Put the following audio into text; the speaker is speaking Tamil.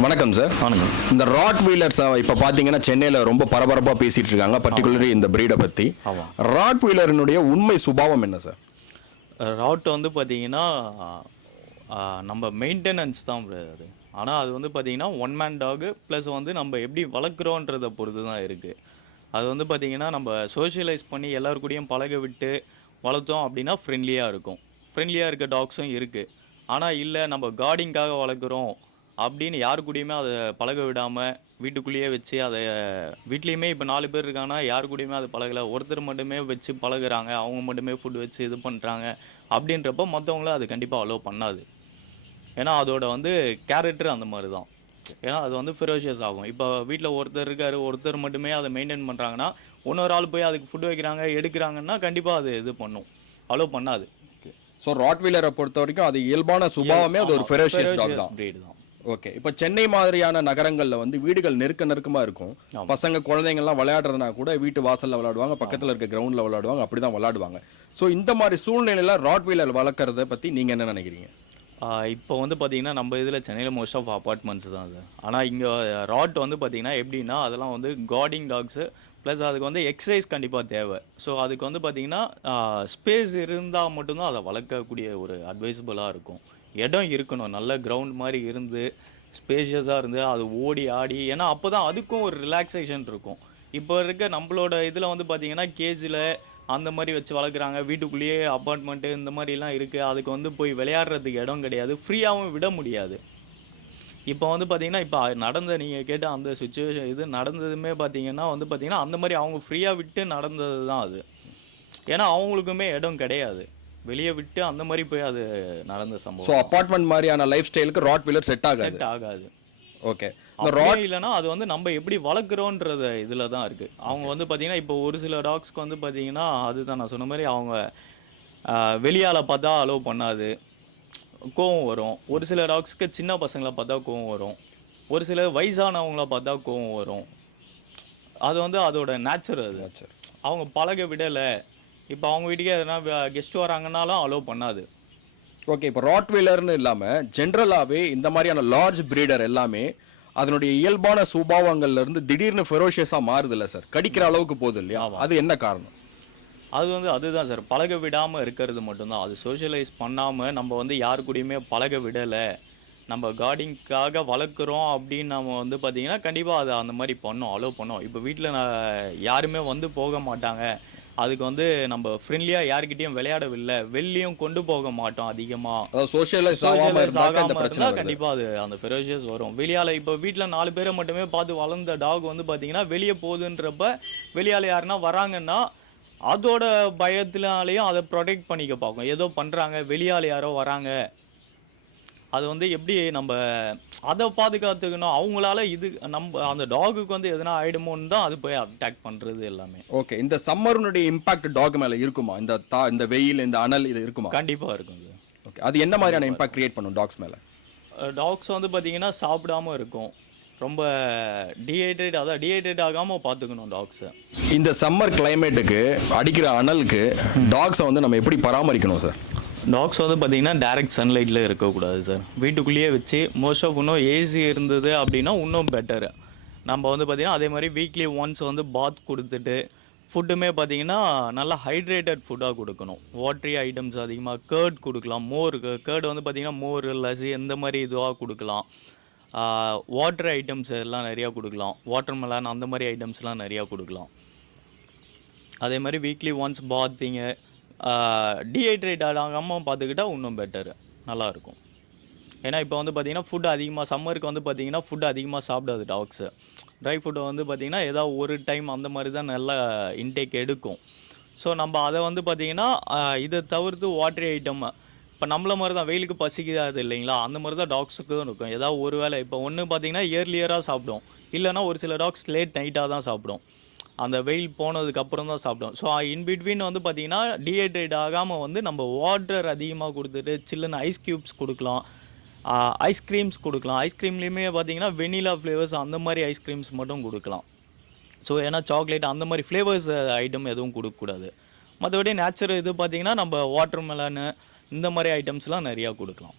வணக்கம் சார். வணக்கம். இந்த ராட் வீலர்ஸ் இப்போ பார்த்தீங்கன்னா சென்னையில் ரொம்ப பரபரப்பாக பேசிட்டு இருக்காங்க, பர்டிகுலர்லி இந்த பிரீடை பற்றி. ராட் வீலரினுடைய உண்மை சுபாவம் என்ன சார்? ராட் வந்து பார்த்தீங்கன்னா நம்ம மெயின்டெனன்ஸ் தான் அது. ஆனால் அது வந்து பார்த்தீங்கன்னா ஒன் மேன் டாகு ப்ளஸ் வந்து நம்ம எப்படி வளர்க்குறோன்றதை பொறுத்து தான் இருக்குது. அது வந்து பார்த்தீங்கன்னா நம்ம சோஷியலைஸ் பண்ணி எல்லாருக்கூடையும் பழக விட்டு வளர்த்தோம் அப்படின்னா ஃப்ரெண்ட்லியாக இருக்கும். ஃப்ரெண்ட்லியாக இருக்க டாக்ஸும் இருக்குது. ஆனால் இல்லை நம்ம கார்டிங்காக வளர்க்குறோம் அப்படின்னு யாரு கூடயுமே அதை பழக விடாமல் வீட்டுக்குள்ளேயே வச்சு அதை வீட்லேயுமே இப்போ 4 பேர் இருக்காங்கன்னா யாரு கூடயுமே அதை பழகலை, ஒருத்தர் மட்டுமே வச்சு பழகுறாங்க, அவங்க மட்டுமே ஃபுட் வச்சு இது பண்ணுறாங்க அப்படின்றப்போ மற்றவங்கள அது கண்டிப்பாக அலோவ் பண்ணாது. ஏன்னா அதோட வந்து கேரக்டர் அந்த மாதிரி தான். ஏன்னா அது வந்து ஃபெரோஷியஸ் ஆகும். இப்போ வீட்டில் ஒருத்தர் இருக்கார், ஒருத்தர் மட்டுமே அதை மெயின்டைன் பண்ணுறாங்கன்னா இன்னொரு ஆள் போய் அதுக்கு ஃபுட் வைக்கிறாங்க எடுக்கிறாங்கன்னா கண்டிப்பாக அது இது பண்ணும், அலோவ் பண்ணாது. ஸோ ராட் வீலரை பொறுத்த வரைக்கும் அது இயல்பான சுபாவமே அது ஒரு ஃபெரோஷியஸ் டாக் தான். பிரீடு தான். ஓகே. இப்போ சென்னை மாதிரியான நகரங்களில் வந்து வீடுகள் நெருக்கமாக இருக்கும். பசங்க குழந்தைங்கள்லாம் விளையாடுறதுனா கூட வீட்டு வாசலில் விளையாடுவாங்க, பக்கத்தில் இருக்க கிரவுண்டில் விளையாடுவாங்க, அப்படி தான் விளையாடுவாங்க. ஸோ இந்த மாதிரி சூழ்நிலையில் ராட் வீலர் வளர்க்குறத பற்றி நீங்கள் என்ன நினைக்கிறீங்க? இப்போ வந்து பார்த்தீங்கன்னா நம்ம இதில் சென்னையில் மோஸ்ட் ஆஃப் அப்பார்ட்மெண்ட்ஸ் தான் அது. ஆனால் இங்கே ராட் வந்து பார்த்தீங்கன்னா எப்படின்னா அதெல்லாம் வந்து கார்டிங் டாக்ஸு ப்ளஸ் அதுக்கு வந்து எக்ஸசைஸ் கண்டிப்பாக தேவை. ஸோ அதுக்கு வந்து பார்த்தீங்கன்னா ஸ்பேஸ் இருந்தால் மட்டும்தான் அதை வளர்க்கக்கூடிய ஒரு அட்வைசபிளாக இருக்கும். இடம் இருக்கணும், நல்ல கிரவுண்ட் மாதிரி இருந்து ஸ்பேஷியஸாக இருந்து அது ஓடி ஆடி, ஏன்னா அப்போ தான் அதுக்கும் ஒரு ரிலாக்ஸேஷன் இருக்கும். இப்போ இருக்க நம்மளோட இதில் வந்து பார்த்திங்கன்னா கேஜில் அந்த மாதிரி வச்சு வளர்க்குறாங்க, வீட்டுக்குள்ளேயே அப்பார்ட்மெண்ட்டு இந்த மாதிரிலாம் இருக்குது. அதுக்கு வந்து போய் விளையாடுறதுக்கு இடம் கிடையாது, ஃப்ரீயாகவும் விட முடியாது. இப்போ வந்து பார்த்திங்கன்னா இப்போ நடந்த நீங்கள் கேட்ட அந்த சுச்சுவேஷன் இது நடந்ததுமே பார்த்திங்கன்னா வந்து பார்த்திங்கன்னா அந்த மாதிரி அவங்க ஃப்ரீயாக விட்டு நடந்தது தான் அது. ஏன்னா அவங்களுக்குமே இடம் கிடையாது, வெளியே விட்டு அந்த மாதிரி போய் அது நடந்த சம்பவம். ஸோ அபார்ட்மெண்ட் மாதிரியான லைஃப் ஸ்டைலுக்கு ராட் வீலர் செட் ஆகாது. ஓகே. இந்த ராட் இல்லைன்னா அது வந்து நம்ம எப்படி வளர்க்குறோன்றது இதில் தான் இருக்குது. அவங்க வந்து பார்த்தீங்கன்னா இப்போ ஒரு சில டாக்ஸ்க்கு வந்து பார்த்தீங்கன்னா அதுதான் நான் சொன்ன மாதிரி அவங்க வெளியால் பார்த்தா அலோவ் பண்ணாது, கோவம் வரும். ஒரு சில டாக்ஸ்க்கு சின்ன பசங்களை பார்த்தா கோவம் வரும், ஒரு சில வயசானவங்கள பார்த்தா கோவம் வரும். அது வந்து அதோட நேச்சர். அது அவங்க பழக விடலை. இப்போ அவங்க வீட்டுக்கே எதனா கெஸ்ட் வராங்கன்னாலும் அலோவ் பண்ணாது. ஓகே. இப்போ ராட் வீலர்னு இல்லாமல் ஜென்ரலாகவே இந்த மாதிரியான லார்ஜ் பிரீடர் எல்லாமே அதனுடைய இயல்பான சுபாவங்கள்லேருந்து திடீர்னு ஃபெரோஷியஸாக மாறுது இல்லை சார், கடிக்கிற அளவுக்கு போகுது இல்லையா? அது என்ன காரணம்? அது வந்து அதுதான் சார், பழக விடாமல் இருக்கிறது மட்டும்தான். அது சோஷியலைஸ் பண்ணாமல் நம்ம வந்து யாரு கூடயுமே பழக விடலை, நம்ம கார்டிங்காக வளர்க்குறோம் அப்படின்னு நம்ம வந்து பார்த்திங்கன்னா கண்டிப்பாக அதை அந்த மாதிரி பண்ணோம், அலோவ் பண்ணோம். இப்போ வீட்டில் யாருமே வந்து போக மாட்டாங்க, அதுக்கு வந்து நம்ம ஃப்ரெண்ட்லியாக யார்கிட்டையும் விளையாடவில்லை, வெளியும் கொண்டு போக மாட்டோம் அதிகமாக, சோஷியலைஸ் ஆகாமல் இருந்தால் கண்டிப்பாக அது அந்த ஃபெரோஷியஸ் வரும். வெளியால் இப்போ வீட்டில் 4 பேரை மட்டுமே பார்த்து வளர்ந்த டாக் வந்து பார்த்தீங்கன்னா வெளியே போகுதுன்றப்ப வெளியால் யாருன்னா வராங்கன்னா அதோட பயத்தினாலேயும் அதை ப்ரொடெக்ட் பண்ணிக்க பார்க்கும். ஏதோ பண்ணுறாங்க, வெளியால் யாரோ வராங்க, அது வந்து எப்படி நம்ம அதை பாதுகாத்துக்கணும், அவங்களால இது நம்ம அந்த டாகுக்கு வந்து எதனா ஆகிடுமோன்னு தான் அது போய் அட்டாக் பண்ணுறது எல்லாமே. ஓகே. இந்த சம்மருடைய இம்பாக்ட் டாக் மேலே இருக்குமா? இந்த வெயில், இந்த அனல் இது இருக்குமா? கண்டிப்பாக இருக்கும். ஓகே. அது என்ன மாதிரியான இம்பாக்ட் கிரியேட் பண்ணும் டாக்ஸ் மேலே? டாக்ஸ் வந்து பார்த்தீங்கன்னா சாப்பிடாமல் இருக்கும், ரொம்ப டீஹைட்ரேட் ஆகாமல் பார்த்துக்கணும் டாக்ஸை. இந்த சம்மர் கிளைமேட்டுக்கு அடிக்கிற அனலுக்கு டாக்ஸை வந்து நம்ம எப்படி பராமரிக்கணும் சார்? டாக்ஸ் வந்து பார்த்திங்கன்னா டைரக்ட் சன்லைட்டில் இருக்கக்கூடாது சார், வீட்டுக்குள்ளேயே வச்சு மோஸ்ட் ஆஃப் இன்னும் ஏசி இருந்தது அப்படின்னா இன்னும் பெட்டரு. நம்ம வந்து பார்த்திங்கன்னா அதே மாதிரி வீக்லி ஒன்ஸ் வந்து பாத் கொடுத்துட்டு ஃபுட்டுமே பார்த்திங்கன்னா நல்லா ஹைட்ரேட்டட் ஃபுட்டாக கொடுக்கணும். வாட்ரி ஐட்டம்ஸ் அதிகமாக கர்ட் கொடுக்கலாம், கர்டு வந்து பார்த்திங்கன்னா மோர் லஸ்ஸி இந்த மாதிரி இதுவாக கொடுக்கலாம். வாட்டர் ஐட்டம்ஸ் எல்லாம் நிறையா கொடுக்கலாம், வாட்டர் மெலான் அந்த மாதிரி ஐட்டம்ஸ்லாம் நிறையா கொடுக்கலாம். அதே மாதிரி வீக்லி ஒன்ஸ் பாத்திங்க டீஹைட்ரேட் ஆகாமல் பார்த்துக்கிட்டா இன்னும் பெட்டரு, நல்லாயிருக்கும். ஏன்னா இப்போ வந்து பார்த்திங்கன்னா ஃபுட்டு அதிகமாக சம்மருக்கு வந்து பார்த்திங்கன்னா ஃபுட்டு அதிகமாக சாப்பிடாது டாக்ஸு. ட்ரை ஃபுட்டை வந்து பார்த்திங்கன்னா ஏதாவது ஒரு டைம் அந்த மாதிரி தான் நல்லா இன்டேக் எடுக்கும். ஸோ நம்ம அதை வந்து பார்த்திங்கன்னா இதை தவிர்த்து வாட்டரி ஐட்டம் இப்போ நம்மள மாதிரி தான் வெயிலுக்கு பசிக்காது இல்லைங்களா, அந்த மாதிரி தான் டாக்ஸுக்கும் இருக்கும். ஏதாவது ஒரு வேளை இப்போ ஒன்று பார்த்திங்கன்னா இயர்லியராக சாப்பிடும், இல்லைனா ஒரு சில டாக்ஸ் லேட் நைட்டாக தான் சாப்பிடும், அந்த வெயில் போனதுக்கப்புறம் தான் சாப்பிடும். ஸோ இன்பிட்வீன் வந்து பார்த்திங்கன்னா டீஹைட்ரேட் ஆகாமல் வந்து நம்ம வாட்டர் அதிகமாக கொடுத்துட்டு சில்லுன்னு ஐஸ் க்யூப்ஸ் கொடுக்கலாம், ஐஸ்கிரீம்ஸ் கொடுக்கலாம். ஐஸ்கிரீம்லேயுமே பார்த்திங்கன்னா வெனிலா ஃப்ளேவர்ஸ் அந்த மாதிரி ஐஸ்கிரீம்ஸ் மட்டும் கொடுக்கலாம். ஸோ ஏன்னா சாக்லேட் அந்த மாதிரி ஃப்ளேவர்ஸ் ஐட்டம் எதுவும் கொடுக்கக்கூடாது. மற்றபடி நேச்சுரல் இது பார்த்திங்கன்னா நம்ம வாட்டர் மெலனு இந்த மாதிரி ஐட்டம்ஸ்லாம் நிறையா கொடுக்கலாம்.